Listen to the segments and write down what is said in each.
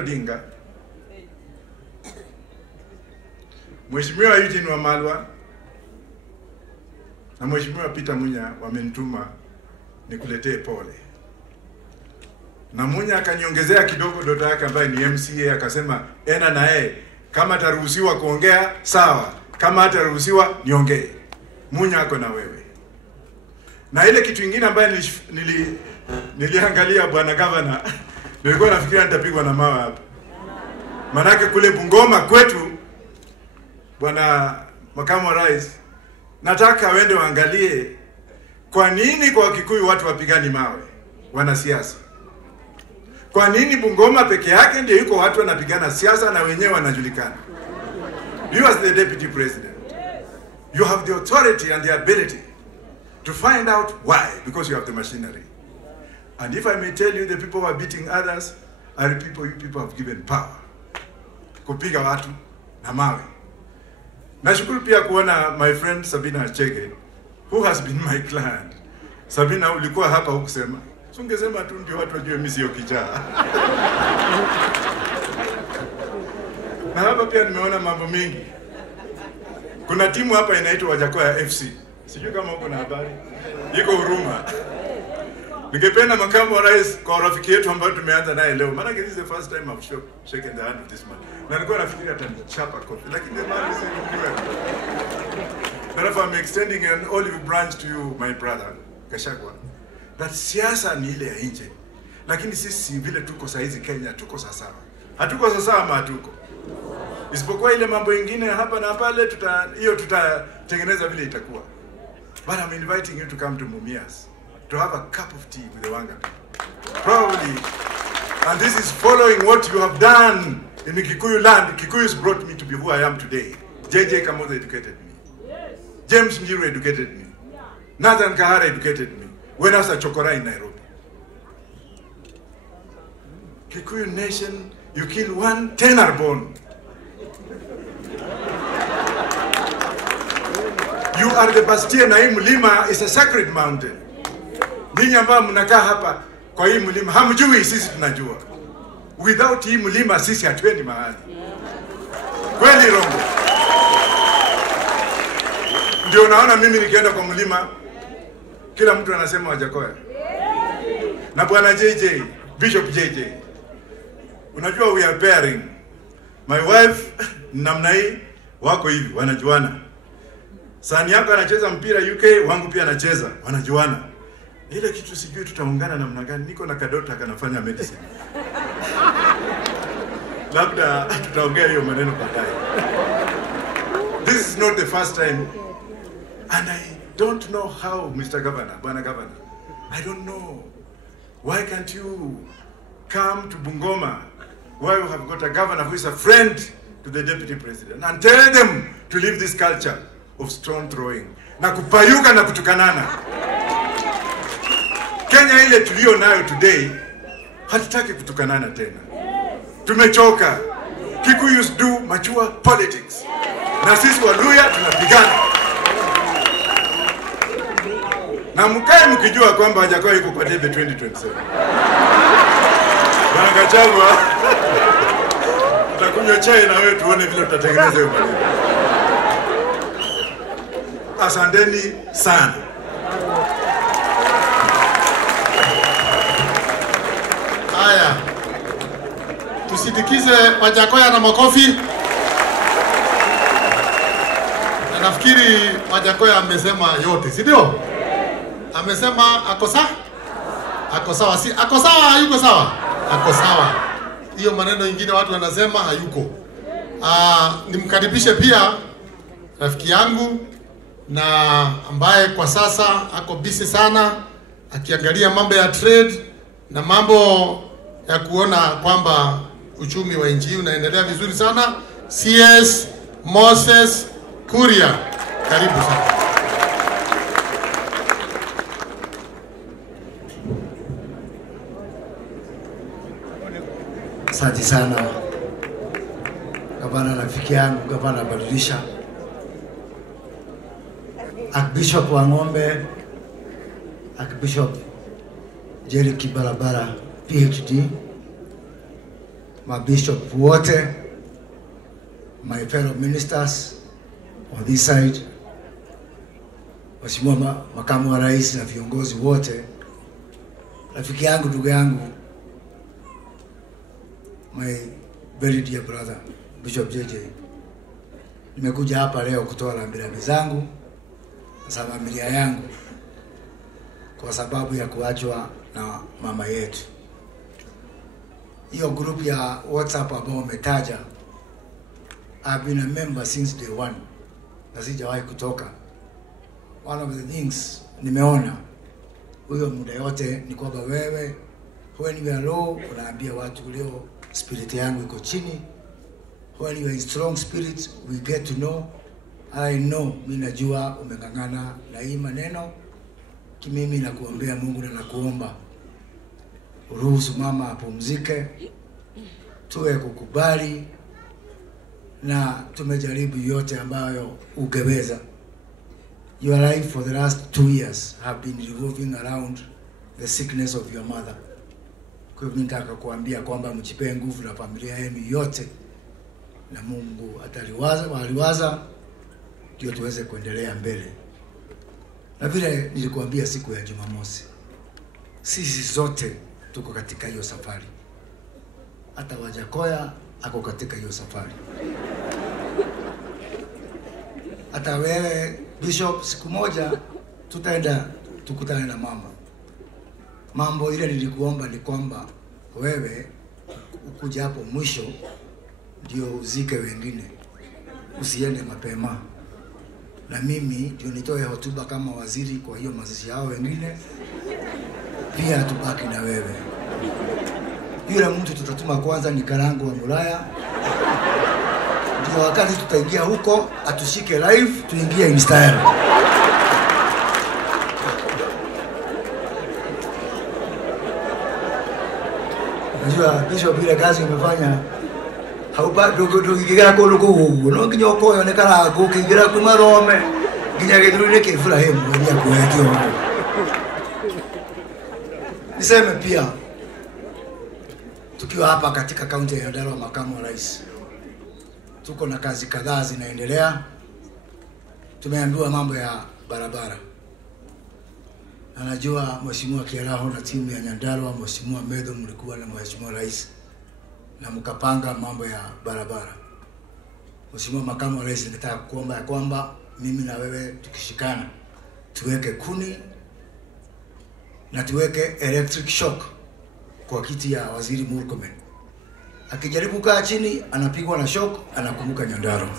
Odinga, Mheshimiwa Eugene Wamalwa na Mheshimiwa Peter Munya wamenituma nikuletee pole. Na Munya akaniongezea kidogo dota yake ambaye ni MCA, akasema ena na yeye kama ataruhusiwa kuongea sawa, kama hataruhusiwa niongee. Munya ako na wewe. Na ile kitu kingine ambaye niliangalia bwana governor, nilikuwa nafikiria nitapigwa na mawe hapa. Manake kule Bungoma kwetu bwana makamu wa rais, nataka wende waangalie kwa nini kwa Kikuyu watu wapigani mawe, wanasiasa. Kwa nini Bungoma peke yake ndio yuko watu wanapigana siasa na wenyewe wanajulikana? You as the deputy president, you have the authority and the ability to find out why, because you have the machinery. And if I may tell you, the people who are beating others are the people you people have given power. Kupiga watu na mawe. Nashukuru pia kuona my friend Sabina Chege, who has been my client. Sabina, ulikuwa hapa hukusema. Ungesema tu ndio watu wajue mimi sio kijana. Na hapa pia nimeona mambo mengi. Kuna timu hapa inaitwa Wajackoya FC. Sijui kama uko na habari. Iko Huruma. Ningependa makamu wa rais kwa rafiki yetu ambaye tumeanza naye leo. Maana this is the first time I've shaken the hand of this man. Na nilikuwa nafikiria atanichapa kofi, lakini the man is in. Therefore I'm extending an olive branch to you, my brother, Gachagua. That siasa ni ile ya nje. Lakini sisi vile tuko saizi Kenya tuko sawa. Hatuko sawa ama hatuko. Isipokuwa ile mambo mengine hapa na pale tutatengeneza vile itakuwa. But I'm inviting you to come to Mumias to have a cup of tea with the Wanga people. Probably. And this is following what you have done in the Kikuyu land. Kikuyus brought me to be who I am today. JJ Kamoza educated me. James Njiru educated me. Nathan Kahara educated me. When I was at Chokora in Nairobi. Kikuyu nation, you kill one, 10 are born. You are the bastion, na hii mlima is a sacred mountain. Ninyi ambao mnakaa hapa kwa hii mlima, hamjui sisi tunajua. Without hii mlima sisi hatuendi mahali. Kweli rongo. Ndio naona mimi nikienda kwa mlima, kila mtu anasema Wajackoya. Na bwana JJ, Bishop JJ. Unajua we are pairing. My wife namna hii wako hivi wanajuana. Sani yako anacheza mpira UK, wangu pia anacheza, wanajuana. Ile kitu sijui tutaungana namna gani. Niko na kadota kanafanya medicine. Labda tutaongea hiyo maneno baadaye. This is not the first time. And I don't know how, Mr. Governor, Bwana Governor. I don't know. Why can't you come to Bungoma, where you have got a governor who is a friend to the deputy president, and tell them to leave this culture of stone throwing. Na kupayuka na kutukanana. Kenya ile tulio nayo today, hatutaki kutukanana tena. Tumechoka. Kikuyus do mature politics. Na sisi Waluya tunapigana. Na mkae mkijua kwamba Wajackoya yuko kwa debe 2027. Bwana Gachagua, tutakunywa chai na wewe tuone vile tutatengeneza hiyo maneno. Asanteni sana. Haya. Tusindikize Wajackoya na makofi. Na nafikiri Wajackoya amesema yote, si ndio? Amesema ako sawa? Ako sawa, si ako sawa, yuko sawa? Ako sawa. Hiyo maneno mengine watu wanasema hayuko. Nimkaribishe pia rafiki yangu na ambaye kwa sasa ako busy sana akiangalia mambo ya trade na mambo ya kuona kwamba uchumi wa nchi unaendelea vizuri sana. CS Moses Kuria, karibu sana. Asante sana gavana, rafiki yangu gavana Badilisha, Archbishop wa Ng'ombe, Archbishop Jerry Kibarabara PhD, mabishop wote, my fellow ministers on this side, Mheshimiwa Makamu wa Rais na viongozi wote, rafiki yangu, ndugu yangu, my very dear brother Bishop JJ. Nimekuja hapa leo kutoa rambirambi zangu za familia yangu kwa sababu ya kuachwa na mama yetu. Hiyo group ya WhatsApp ambao umetaja, I've been a member since day one. Na sijawahi kutoka. One of the things nimeona huyo muda yote ni kwamba wewe when you are low unaambia watu leo spirit yangu iko chini. When you are in strong spirit, we get to know. I know, mimi najua umengangana na hii maneno. Kimimi nakuombea Mungu na nakuomba uruhusu mama apumzike, tuwe kukubali, na tumejaribu yote ambayo ungeweza. Your life for the last 2 years have been revolving around the sickness of your mother. Kwa hivyo nataka kuambia kwamba mjipe nguvu na familia yenu yote, na Mungu ataliwaza ndio tuweze kuendelea mbele. Na vile nilikuambia siku ya Jumamosi, sisi zote tuko katika hiyo safari. Hata Wajackoya ako katika hiyo safari. Hata wewe Bishop, siku moja tutaenda tukutane na mama. Mambo ile nilikuomba ni kwamba wewe ukuja hapo mwisho ndio uzike wengine, usiende mapema. Na mimi ndio nitoe hotuba kama waziri kwa hiyo mazishi yao wengine, pia tubaki na wewe. Yule mtu tutatuma kwanza ni Karangu wa Mulaya, ndio wakati tutaingia huko atushike live, tuingie in style. Najua Bishop ile kazi umefanya haupa tukigira ko luko no kinyoko yonekana ko kigira kuma Rome kinya githurune kifurahimu ndia kuetio. Niseme pia tukiwa hapa katika kaunti ya Nyandarua, Makamu wa Rais, tuko na kazi kadhaa zinaendelea. Tumeambiwa mambo ya barabara. Na najua Mheshimiwa Kiaraho na timu ya Nyandarua, Mheshimiwa Medho, mlikuwa na Mheshimiwa Rais na mkapanga mambo ya barabara. Mheshimiwa Makamu wa Rais, nataka kuomba ya kwamba mimi na wewe tukishikana tuweke kuni na tuweke electric shock kwa kiti ya Waziri Murkomen. Akijaribu kaa chini anapigwa na shock, anakumbuka Nyandarua.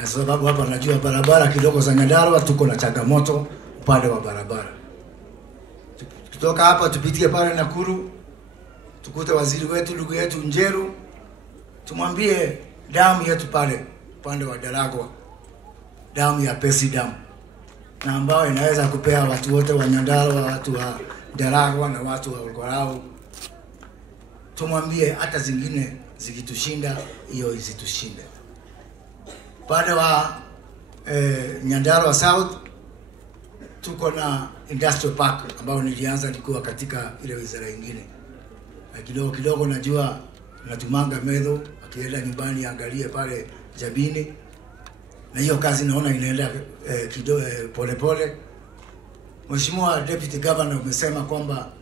Na sababu hapa najua barabara kidogo za Nyandarua tuko na changamoto upande wa barabara. Kutoka hapa tupitie pale Nakuru, tukute waziri wetu ndugu yetu Njeru, tumwambie damu yetu pale upande wa Daragwa, damu ya Pesi damu, na ambao inaweza kupea watu wote wa Nyandarua, watu wa Daragwa na watu wa Olgorau. Tumwambie hata zingine zikitushinda hiyo izitushinde. Pande wa Nyandarua South tuko na industrial park ambao nilianza nilikuwa katika ile wizara nyingine. Na kidogo najua natumanga Medho akienda nyumbani angalie pale Jabini. Na hiyo kazi naona inaenda kidogo pole. Mheshimiwa Deputy Governor umesema kwamba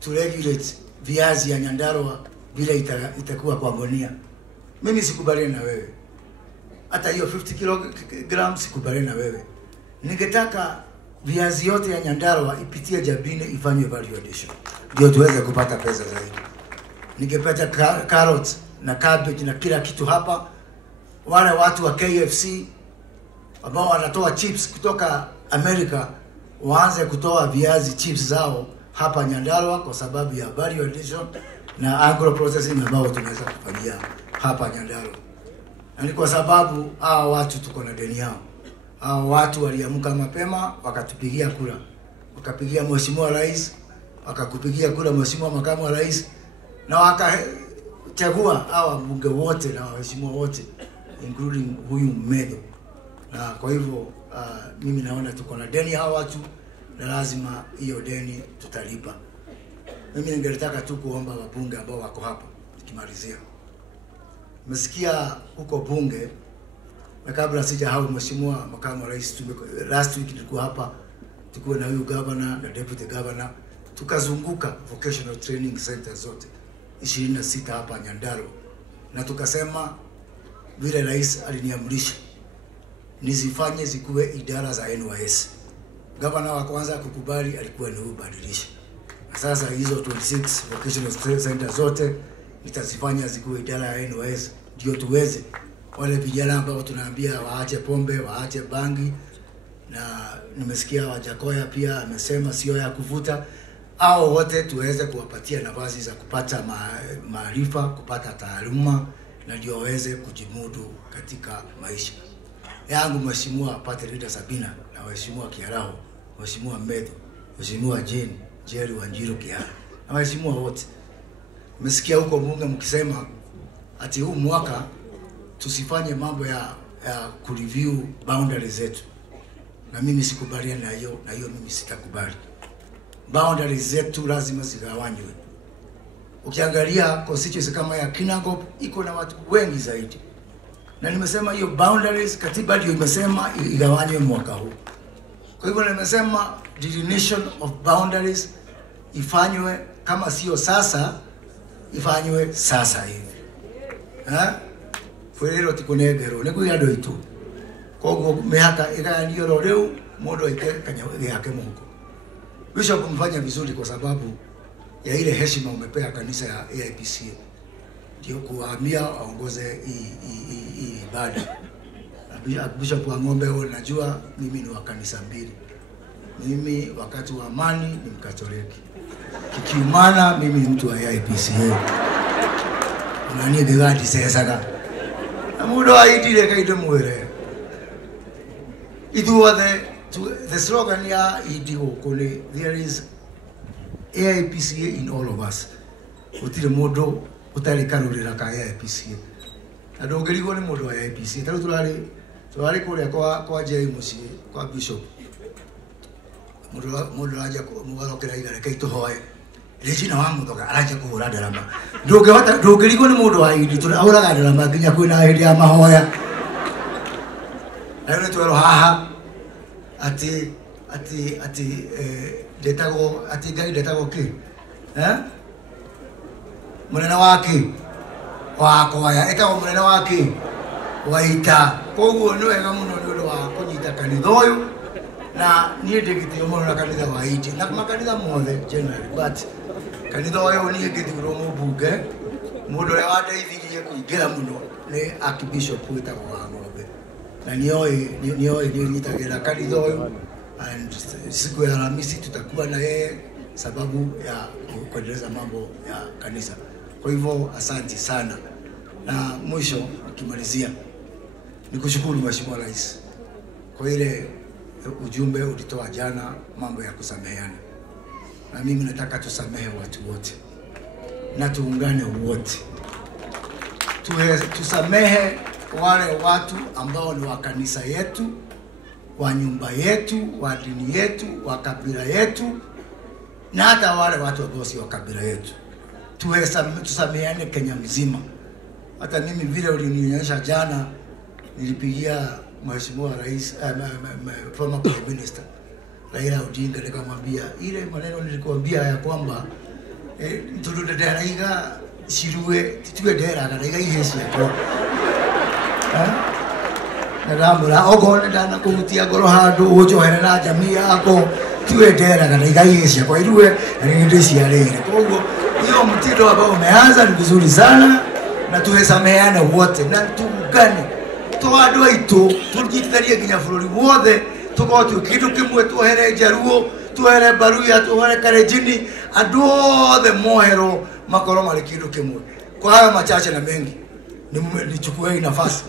to regulate viazi ya Nyandarua bila itakuwa kwa gunia. Mimi sikubaliani na wewe. Hata hiyo 50 kg sikubaliani na wewe. Ningetaka viazi yote ya Nyandarua ipitie Jabini ifanywe value addition, ndio tuweze kupata pesa zaidi. Ningepata carrots na cabbage na kila kitu hapa. Wale watu wa KFC ambao wanatoa chips kutoka Amerika waanze kutoa viazi chips zao hapa Nyandarua kwa sababu ya value addition na agro processing ambao tunaweza kufanyia hapa Nyandarua. Na ni kwa sababu hao watu tuko na deni yao. Hao watu waliamka mapema wakatupigia kura. Wakapigia Mheshimiwa Rais, wakakupigia kura Mheshimiwa Makamu wa Rais, na wakachagua hao bunge wote na waheshimiwa wote including huyu Medho. Na kwa hivyo mimi naona tuko na deni hao watu na lazima hiyo deni tutalipa. Mimi ningetaka tu kuomba wabunge ambao wako hapa kimalizia. Mmesikia huko bunge, na kabla sijahau mheshimiwa makamu wa rais, last week nilikuwa hapa, tulikuwa na huyu governor na deputy governor, tukazunguka vocational training centers zote 26 hapa Nyandarua, na tukasema vile rais aliniamrisha nizifanye zikuwe idara za NYS. Gavana wa kwanza kukubali alikuwa ni ubadilisha. Na sasa hizo 26 vocational centers zote nitazifanya zikuwe idara ya NYS, ndio tuweze wale vijana ambao tunaambia waache pombe, waache bangi, na nimesikia Wajackoya pia amesema sio ya kuvuta, au wote tuweze kuwapatia nafasi za kupata maarifa, kupata taaluma, na ndio waweze kujimudu katika maisha. Yangu mheshimiwa Pate Rita Sabina na mheshimiwa Kiaraho, mheshimiwa Medo, mheshimiwa Jerry Wanjiru Kiara, na mheshimiwa wote. Mmesikia huko bunge mkisema ati huu mwaka tusifanye mambo ya kureview boundaries zetu. Na mimi sikubaliana na hiyo, mimi sitakubali. Boundaries zetu lazima zigawanywe. Ukiangalia constituency kama ya Kinangop iko na watu wengi zaidi. Na nimesema hiyo boundaries, katiba ndio imesema igawanywe mwaka huu. Kwa hivyo nimesema delineation of boundaries ifanywe, kama sio sasa ifanywe sasa hivi. Fwelero tikunegero nikuya ando itu. Kogo mehaka iganio loreu modo ike kanyawege yake Mungu. Bishop mfanya vizuri kwa sababu ya ile heshima umepea kanisa ya AIPC. Ndio kuhamia aongoze hii ibada. Bishop wa Ng'ombe unajua mimi ni wa kanisa mbili. Mimi wakati wa amani ni Mkatoliki. Kikiumana mimi ni mtu wa AIPC. Unani bigati sesa. Amudo aidile kaide muere. The slogan ya idigo kule, there is AIPC in all of us. Utile modo utale karurira ka AIPC. Adongerigo ni modo wa AIPC. Taru tulale kule kwa James kwa Bishop. Modo aja ko muwalo kira igare kaito hoye. Regina wangu toka araja kuhura darama. Ndogerigo ni modo wa idi tulaura ga darama kinya kwina hedi ya mahoya. Ayo twero haha ati detago ki munena waki Wakoya eka munena waki waita koguo ni wega muno ni undu wa kunyita kanitha uyu na nie ndigitio muno na kanitha wa iti na makanitha mothe generally, but kanitha uyu nie ngithurwo mubunge mundu uria wandeithirie kuingira muno ni Archbishop witagwo wa Ng'ombe, na nioi nyitagira kanitha uyu, and siku ya Alhamisi tutakuwa na yeye sababu ya kuendeleza mambo ya kanisa. Kwa hivyo asante sana, na mwisho nikimalizia nikushukuru Mheshimiwa Rais kwa ile ujumbe ulitoa jana, mambo ya kusameheana, na mimi nataka tusamehe watu wote na tuungane wote, tusamehe wale watu ambao ni wa kanisa yetu, wa nyumba yetu, wa dini yetu, wa kabila yetu, na hata wale watu ambao si wa kabila yetu. Tusameheane Kenya mzima. Hata mimi vile ulinionyesha jana, nilipigia Mheshimiwa Rais, former Prime Minister Raila Odinga, nikamwambia ile maneno nilikuambia ya kwamba nturude dera iga shirue titwe dera kana iga ihesi yako na ogone dana kuhutia goro handu ujohere na jamii yako tiwe dera kana iga ihesi yako irue ndio ciarire. Kwa hivyo hiyo mtindo ambao umeanza ni vizuri sana, na tuhesameane wote na tuungane, twandu aitu tujitharie ginya bururi wothe, tukotu kitu kimwe, tuhere Jaruo, tuhere Baruya, tuhere Karejini, andu othe mohero makoro mari kitu kimwe. Kwa haya machache na mengi nichukue nafasi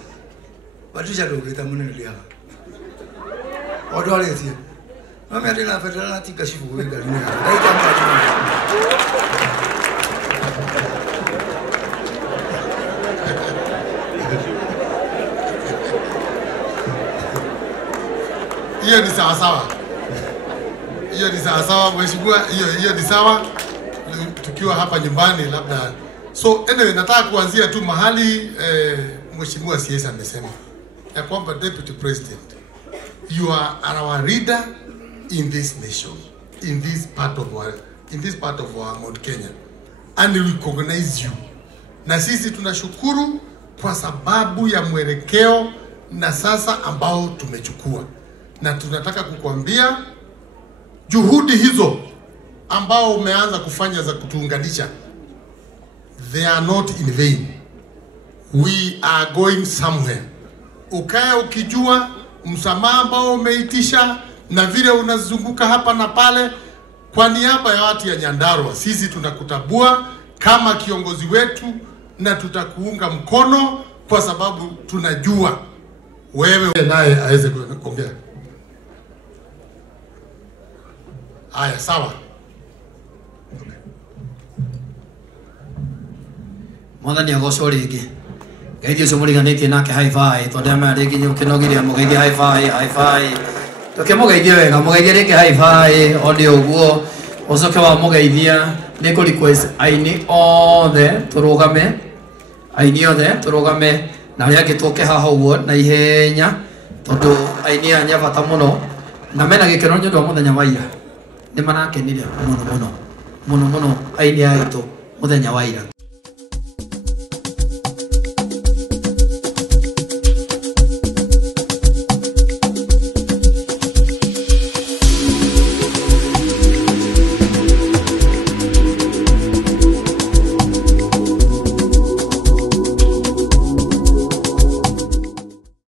badisha dogeta munendia odoleti mami adina federal tika shifu wenga ni daika mwa hiyo ni sawa sawa, hiyo ni sawa sawa mheshimiwa, hiyo ni sawa. Tukiwa hapa nyumbani labda So anyway, nataka kuanzia tu mahali Mheshimiwa CS amesema ya kwamba Deputy President, you are our leader in this nation, in this part of our Mount Kenya, and we recognize you. Na sisi tunashukuru kwa sababu ya mwelekeo na sasa ambao tumechukua, na tunataka kukuambia juhudi hizo ambao umeanza kufanya za kutuunganisha, they are not in vain. We are going somewhere. Ukae ukijua msamaha ambao umeitisha na vile unazunguka hapa na pale, kwa niaba ya watu ya Nyandarua, sisi tunakutabua kama kiongozi wetu na tutakuunga mkono kwa sababu tunajua wewe naye aweze kuongea. Haya, sawa. Mwathani agocwo ringi ngai ucio muriganĩtie nake haibai tondũ aya rĩngĩ nyũkĩnogiria mũgeithie haibai tũkĩmũgeithie wega mũgeithie rĩngĩ haibai o ndĩ ũguo ũcoke wa mũgeithia nĩ kũ request aini othe tũrũgame na arĩa angĩ tũke haha ũguo na ihenya tondũ aini aya nĩ bata mũno na mena gĩkeno nĩ ũndũ wa mũthenya wa ira nĩ marakenire mũno aini aya aitũ mũthenya wa ira.